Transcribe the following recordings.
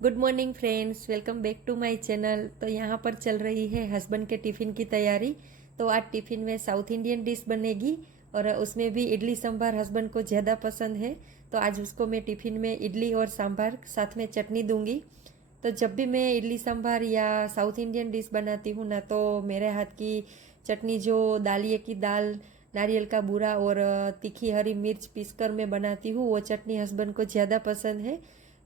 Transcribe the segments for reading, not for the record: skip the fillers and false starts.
Good morning friends, welcome back to my channel. तो यहाँ पर चल रही है हस्बैंड के टिफ़िन की तैयारी। तो आज टिफ़िन में साउथ इंडियन डिश बनेगी और उसमें भी इडली सांभर हस्बैंड को ज़्यादा पसंद है। तो आज उसको मैं टिफ़िन में इडली और सांभर साथ में चटनी दूंगी। तो जब भी मैं इडली सांभर या साउथ इंडियन डिश बनाती हूँ ना, तो मेरे हाथ की चटनी जो दालिये की दाल, नारियल का बूरा और तीखी हरी मिर्च पीसकर मैं बनाती हूँ, वो चटनी हस्बैंड को ज़्यादा पसंद है।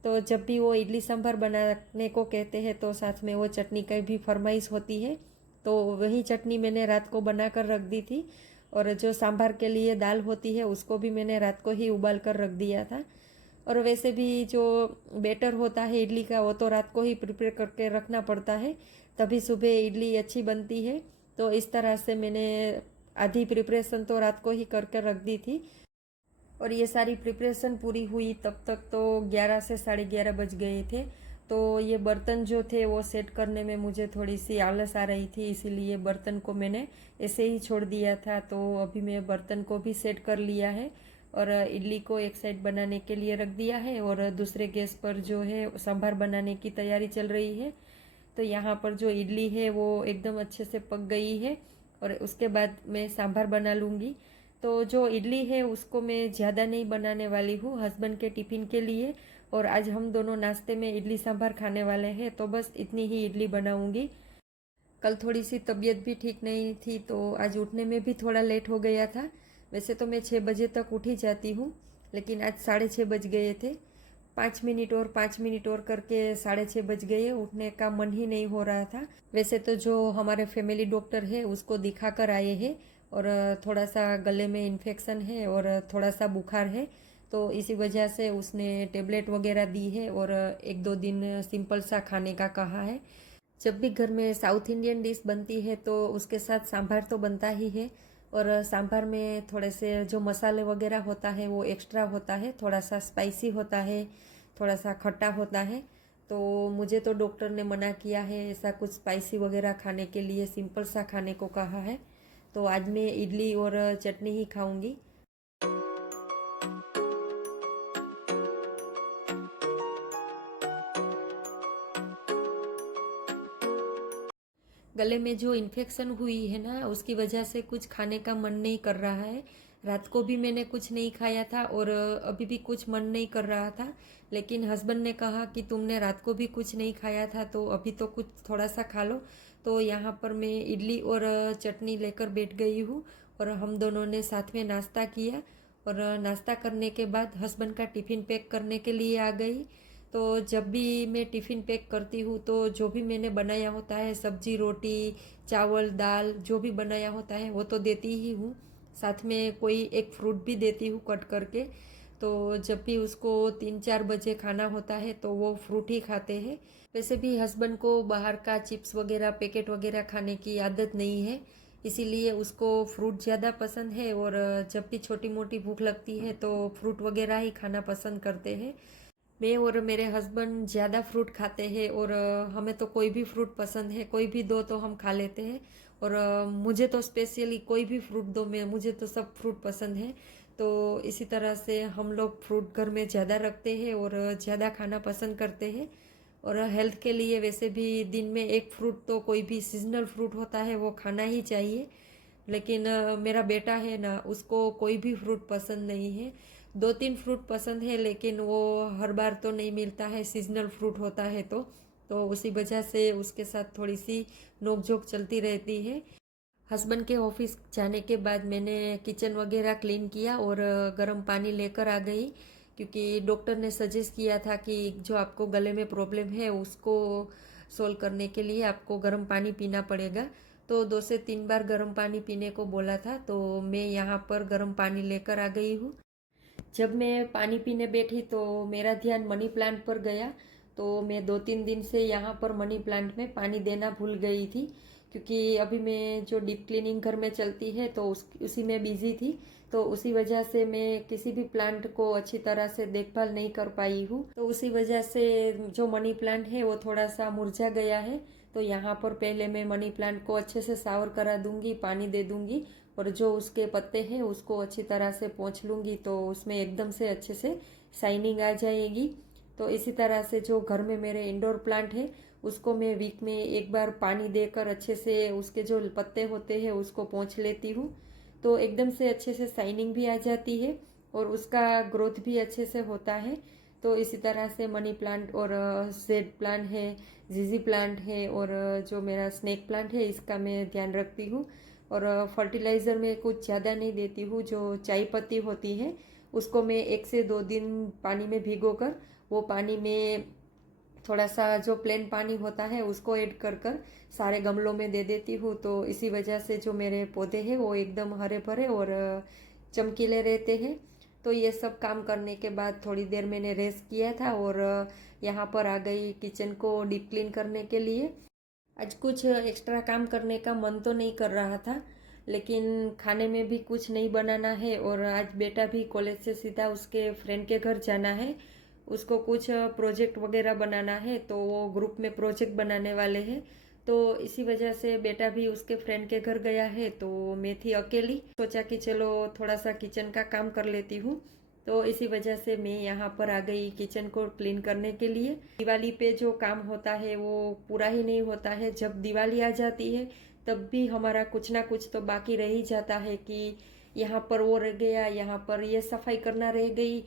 तो जब भी वो इडली सांभर बनाने को कहते हैं तो साथ में वो चटनी की भी फरमाइश होती है। तो वही चटनी मैंने रात को बना कर रख दी थी और जो सांभर के लिए दाल होती है उसको भी मैंने रात को ही उबाल कर रख दिया था। और वैसे भी जो बेटर होता है इडली का वो तो रात को ही प्रिपेयर करके रखना पड़ता है, तभी सुबह इडली अच्छी बनती है। तो इस तरह से मैंने आधी प्रिपरेशन तो रात को ही करके रख दी थी और ये सारी प्रिपरेशन पूरी हुई तब तक तो 11 से 11:30 बज गए थे। तो ये बर्तन जो थे वो सेट करने में मुझे थोड़ी सी आलस आ रही थी, इसीलिए बर्तन को मैंने ऐसे ही छोड़ दिया था। तो अभी मैं बर्तन को भी सेट कर लिया है और इडली को एक साइड बनाने के लिए रख दिया है और दूसरे गैस पर जो है सांभर बनाने की तैयारी चल रही है। तो यहाँ पर जो इडली है वो एकदम अच्छे से पक गई है और उसके बाद मैं सांभर बना लूँगी। तो जो इडली है उसको मैं ज़्यादा नहीं बनाने वाली हूँ हस्बैंड के टिफ़िन के लिए, और आज हम दोनों नाश्ते में इडली सांभर खाने वाले हैं, तो बस इतनी ही इडली बनाऊँगी। कल थोड़ी सी तबीयत भी ठीक नहीं थी तो आज उठने में भी थोड़ा लेट हो गया था। वैसे तो मैं 6 बजे तक उठ ही जाती हूँ, लेकिन आज 6:30 बज गए थे। 5 मिनट और 5 मिनट और करके 6:30 बज गए, उठने का मन ही नहीं हो रहा था। वैसे तो जो हमारे फैमिली डॉक्टर है उसको दिखा कर आए हैं और थोड़ा सा गले में इन्फेक्शन है और थोड़ा सा बुखार है, तो इसी वजह से उसने टेबलेट वगैरह दी है और 1-2 दिन सिंपल सा खाने का कहा है। जब भी घर में साउथ इंडियन डिश बनती है तो उसके साथ सांभर तो बनता ही है, और सांभर में थोड़े से जो मसाले वगैरह होता है वो एक्स्ट्रा होता है, थोड़ा सा स्पाइसी होता है, थोड़ा सा खट्टा होता है। तो मुझे तो डॉक्टर ने मना किया है ऐसा कुछ स्पाइसी वगैरह खाने के लिए, सिंपल सा खाने को कहा है। तो आज मैं इडली और चटनी ही खाऊंगी। गले में जो इन्फेक्शन हुई है ना, उसकी वजह से कुछ खाने का मन नहीं कर रहा है। रात को भी मैंने कुछ नहीं खाया था और अभी भी कुछ मन नहीं कर रहा था, लेकिन हस्बैंड ने कहा कि तुमने रात को भी कुछ नहीं खाया था तो अभी तो कुछ थोड़ा सा खा लो। तो यहाँ पर मैं इडली और चटनी लेकर बैठ गई हूँ और हम दोनों ने साथ में नाश्ता किया। और नाश्ता करने के बाद हस्बैंड का टिफ़िन पैक करने के लिए आ गई। तो जब भी मैं टिफ़िन पैक करती हूँ तो जो भी मैंने बनाया होता है, सब्जी रोटी चावल दाल जो भी बनाया होता है वो तो देती ही हूँ, साथ में कोई एक फ्रूट भी देती हूँ कट करके। तो जब भी उसको 3-4 बजे खाना होता है तो वो फ्रूट ही खाते हैं। वैसे भी हस्बैंड को बाहर का चिप्स वगैरह पैकेट वगैरह खाने की आदत नहीं है, इसीलिए उसको फ्रूट ज़्यादा पसंद है और जब भी छोटी मोटी भूख लगती है तो फ्रूट वगैरह ही खाना पसंद करते हैं। मैं और मेरे हस्बैंड ज़्यादा फ्रूट खाते हैं और हमें तो कोई भी फ्रूट पसंद है, कोई भी दो तो हम खा लेते हैं। और मुझे तो स्पेशली कोई भी फ्रूट दो, मैं मुझे तो सब फ्रूट पसंद है। तो इसी तरह से हम लोग फ्रूट घर में ज़्यादा रखते हैं और ज़्यादा खाना पसंद करते हैं। और हेल्थ के लिए वैसे भी दिन में एक फ्रूट तो कोई भी सीजनल फ्रूट होता है वो खाना ही चाहिए। लेकिन मेरा बेटा है ना, उसको कोई भी फ्रूट पसंद नहीं है। 2-3 फ्रूट पसंद है लेकिन वो हर बार तो नहीं मिलता है, सीजनल फ्रूट होता है तो उसी वजह से उसके साथ थोड़ी सी नोक-झोंक चलती रहती है। हस्बैंड के ऑफिस जाने के बाद मैंने किचन वगैरह क्लीन किया और गर्म पानी लेकर आ गई, क्योंकि डॉक्टर ने सजेस्ट किया था कि जो आपको गले में प्रॉब्लम है उसको सोल्व करने के लिए आपको गर्म पानी पीना पड़ेगा। तो 2 से 3 बार गर्म पानी पीने को बोला था, तो मैं यहाँ पर गर्म पानी लेकर आ गई हूँ। जब मैं पानी पीने बैठी तो मेरा ध्यान मनी प्लांट पर गया। तो मैं 2-3 दिन से यहाँ पर मनी प्लांट में पानी देना भूल गई थी, क्योंकि अभी मैं जो डीप क्लीनिंग घर में चलती है तो उसी में बिजी थी। तो उसी वजह से मैं किसी भी प्लांट को अच्छी तरह से देखभाल नहीं कर पाई हूँ, तो उसी वजह से जो मनी प्लांट है वो थोड़ा सा मुरझा गया है। तो यहाँ पर पहले मैं मनी प्लांट को अच्छे से सावर करा दूंगी, पानी दे दूंगी और जो उसके पत्ते हैं उसको अच्छी तरह से पोंछ लूँगी, तो उसमें एकदम से अच्छे से शाइनिंग आ जाएगी। तो इसी तरह से जो घर में मेरे इंडोर प्लांट है उसको मैं वीक में एक बार पानी देकर अच्छे से उसके जो पत्ते होते हैं उसको पोंछ लेती हूँ, तो एकदम से अच्छे से शाइनिंग भी आ जाती है और उसका ग्रोथ भी अच्छे से होता है। तो इसी तरह से मनी प्लांट और जेड प्लांट है, जीजी प्लांट है और जो मेरा स्नेक प्लांट है इसका मैं ध्यान रखती हूँ। और फर्टिलाइज़र में कुछ ज़्यादा नहीं देती हूँ, जो चाय पत्ती होती है उसको मैं 1 से 2 दिन पानी में भिगो कर वो पानी में थोड़ा सा जो प्लेन पानी होता है उसको ऐड कर कर सारे गमलों में दे देती हूँ। तो इसी वजह से जो मेरे पौधे हैं वो एकदम हरे भरे और चमकीले रहते हैं। तो ये सब काम करने के बाद थोड़ी देर मैंने रेस्ट किया था और यहाँ पर आ गई किचन को डीप क्लीन करने के लिए। आज कुछ एक्स्ट्रा काम करने का मन तो नहीं कर रहा था, लेकिन खाने में भी कुछ नहीं बनाना है और आज बेटा भी कॉलेज से सीधा उसके फ्रेंड के घर जाना है, उसको कुछ प्रोजेक्ट वगैरह बनाना है, तो वो ग्रुप में प्रोजेक्ट बनाने वाले हैं। तो इसी वजह से बेटा भी उसके फ्रेंड के घर गया है, तो मैं थी अकेली, सोचा कि चलो थोड़ा सा किचन का काम कर लेती हूँ। तो इसी वजह से मैं यहाँ पर आ गई किचन को क्लीन करने के लिए। दिवाली पे जो काम होता है वो पूरा ही नहीं होता है, जब दिवाली आ जाती है तब भी हमारा कुछ ना कुछ तो बाकी रह ही जाता है कि यहाँ पर वो रह गया, यहाँ पर ये सफाई करना रह गई।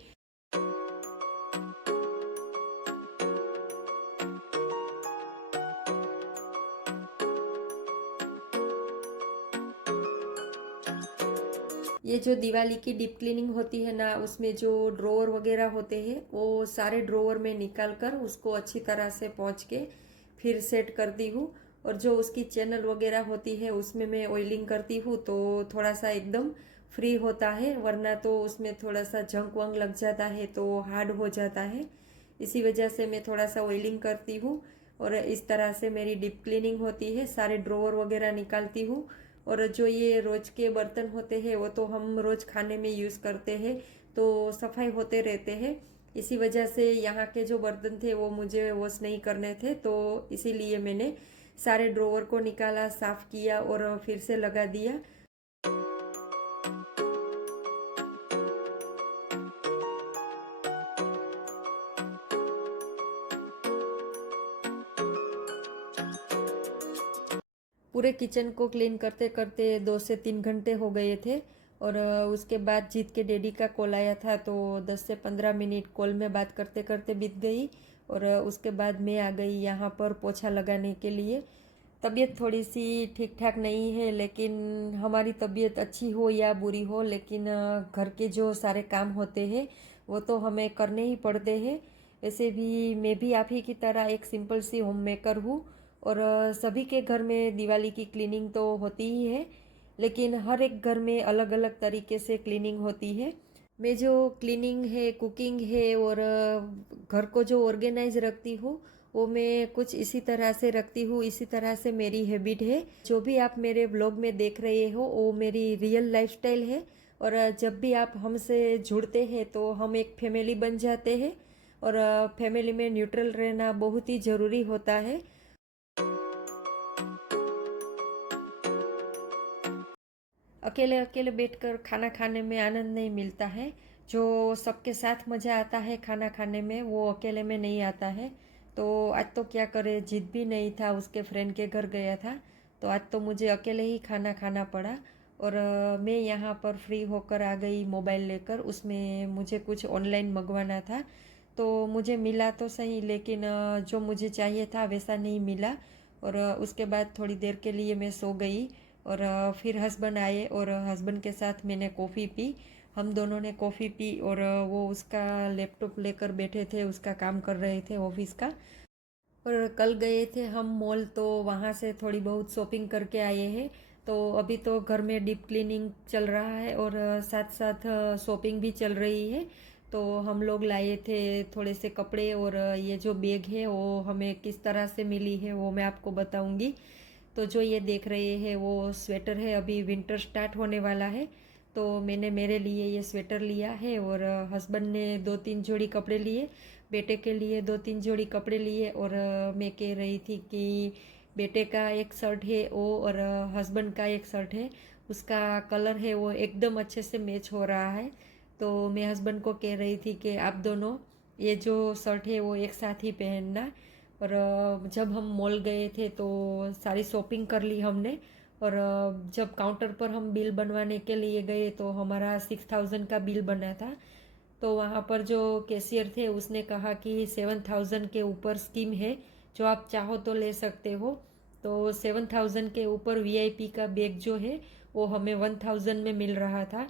ये जो दिवाली की डीप क्लीनिंग होती है ना, उसमें जो ड्रॉवर वगैरह होते हैं वो सारे ड्रॉवर में निकाल कर उसको अच्छी तरह से पोंछ के फिर सेट करती हूँ। और जो उसकी चैनल वगैरह होती है उसमें मैं ऑयलिंग करती हूँ, तो थोड़ा सा एकदम फ्री होता है, वरना तो उसमें थोड़ा सा जंक वंक लग जाता है तो हार्ड हो जाता है। इसी वजह से मैं थोड़ा सा ऑयलिंग करती हूँ और इस तरह से मेरी डीप क्लीनिंग होती है, सारे ड्रॉवर वगैरह निकालती हूँ। और जो ये रोज के बर्तन होते हैं वो तो हम रोज खाने में यूज़ करते हैं, तो सफाई होते रहते हैं। इसी वजह से यहाँ के जो बर्तन थे वो मुझे वॉश नहीं करने थे, तो इसीलिए मैंने सारे ड्रॉवर को निकाला, साफ किया और फिर से लगा दिया। पूरे किचन को क्लीन करते करते 2 से 3 घंटे हो गए थे। और उसके बाद जीत के डैडी का कॉल आया था, तो 10 से 15 मिनट कॉल में बात करते करते बीत गई। और उसके बाद मैं आ गई यहाँ पर पोछा लगाने के लिए। तबीयत थोड़ी सी ठीक ठाक नहीं है, लेकिन हमारी तबीयत अच्छी हो या बुरी हो, लेकिन घर के जो सारे काम होते हैं वो तो हमें करने ही पड़ते हैं। वैसे भी मैं भी आप ही की तरह एक सिंपल सी होम मेकर हूँ और सभी के घर में दिवाली की क्लीनिंग तो होती ही है, लेकिन हर एक घर में अलग अलग तरीके से क्लीनिंग होती है। मैं जो क्लीनिंग है, कुकिंग है और घर को जो ऑर्गेनाइज रखती हूँ वो मैं कुछ इसी तरह से रखती हूँ, इसी तरह से मेरी हैबिट है। जो भी आप मेरे ब्लॉग में देख रहे हो वो मेरी रियल लाइफस्टाइल है। और जब भी आप हमसे जुड़ते हैं तो हम एक फैमिली बन जाते हैं और फैमिली में न्यूट्रल रहना बहुत ही ज़रूरी होता है। अकेले अकेले बैठकर खाना खाने में आनंद नहीं मिलता है। जो सबके साथ मज़ा आता है खाना खाने में वो अकेले में नहीं आता है। तो आज तो क्या करे, जिद भी नहीं था, उसके फ्रेंड के घर गया था, तो आज तो मुझे अकेले ही खाना खाना पड़ा। और मैं यहाँ पर फ्री होकर आ गई मोबाइल लेकर, उसमें मुझे कुछ ऑनलाइन मंगवाना था। तो मुझे मिला तो सही, लेकिन जो मुझे चाहिए था वैसा नहीं मिला। और उसके बाद थोड़ी देर के लिए मैं सो गई और फिर हस्बैंड आए और हस्बैंड के साथ मैंने कॉफ़ी पी। हम दोनों ने कॉफ़ी पी और वो उसका लैपटॉप लेकर बैठे थे, उसका काम कर रहे थे ऑफिस का। और कल गए थे हम मॉल, तो वहाँ से थोड़ी बहुत शॉपिंग करके आए हैं। तो अभी तो घर में डीप क्लीनिंग चल रहा है और साथ साथ शॉपिंग भी चल रही है। तो हम लोग लाए थे थोड़े से कपड़े और ये जो बैग है वो हमें किस तरह से मिली है वो मैं आपको बताऊंगी। तो जो ये देख रहे हैं वो स्वेटर है, अभी विंटर स्टार्ट होने वाला है, तो मैंने मेरे लिए ये स्वेटर लिया है। और हस्बैंड ने 2-3 जोड़ी कपड़े लिए, बेटे के लिए 2-3 जोड़ी कपड़े लिए। और मैं कह रही थी कि बेटे का एक शर्ट है वो और हस्बैंड का एक शर्ट है, उसका कलर है वो एकदम अच्छे से मैच हो रहा है। तो मैं हस्बैंड को कह रही थी कि आप दोनों ये जो शर्ट है वो एक साथ ही पहनना। और जब हम मॉल गए थे तो सारी शॉपिंग कर ली हमने। और जब काउंटर पर हम बिल बनवाने के लिए गए तो हमारा 6,000 का बिल बना था। तो वहाँ पर जो कैशियर थे उसने कहा कि 7,000 के ऊपर स्कीम है, जो आप चाहो तो ले सकते हो। तो 7,000 के ऊपर वीआईपी का बैग जो है वो हमें 1,000 में मिल रहा था।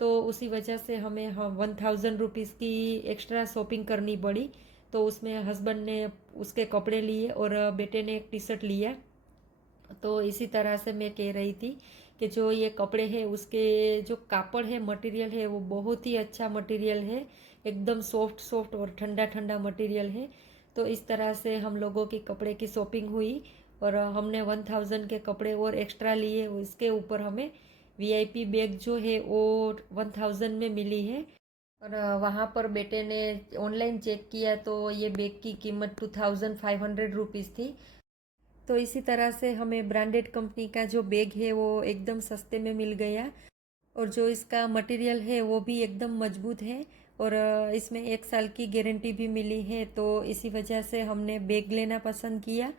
तो उसी वजह से हमें 1,000 रुपीज़ की एक्स्ट्रा शॉपिंग करनी पड़ी। तो उसमें हस्बैंड ने उसके कपड़े लिए और बेटे ने एक टी शर्ट लिया। तो इसी तरह से मैं कह रही थी कि जो ये कपड़े हैं उसके जो कापड़ है, मटेरियल है, वो बहुत ही अच्छा मटेरियल है। एकदम सॉफ्ट सॉफ्ट और ठंडा ठंडा मटेरियल है। तो इस तरह से हम लोगों की कपड़े की शॉपिंग हुई। और हमने 1,000 के कपड़े और एक्स्ट्रा लिए। उसके ऊपर हमें वीआईपी बैग जो है वो 1,000 में मिली है। और वहाँ पर बेटे ने ऑनलाइन चेक किया तो ये बैग की कीमत 2,500 रुपीज़ थी। तो इसी तरह से हमें ब्रांडेड कंपनी का जो बैग है वो एकदम सस्ते में मिल गया। और जो इसका मटेरियल है वो भी एकदम मजबूत है। और इसमें 1 साल की गारंटी भी मिली है। तो इसी वजह से हमने बैग लेना पसंद किया।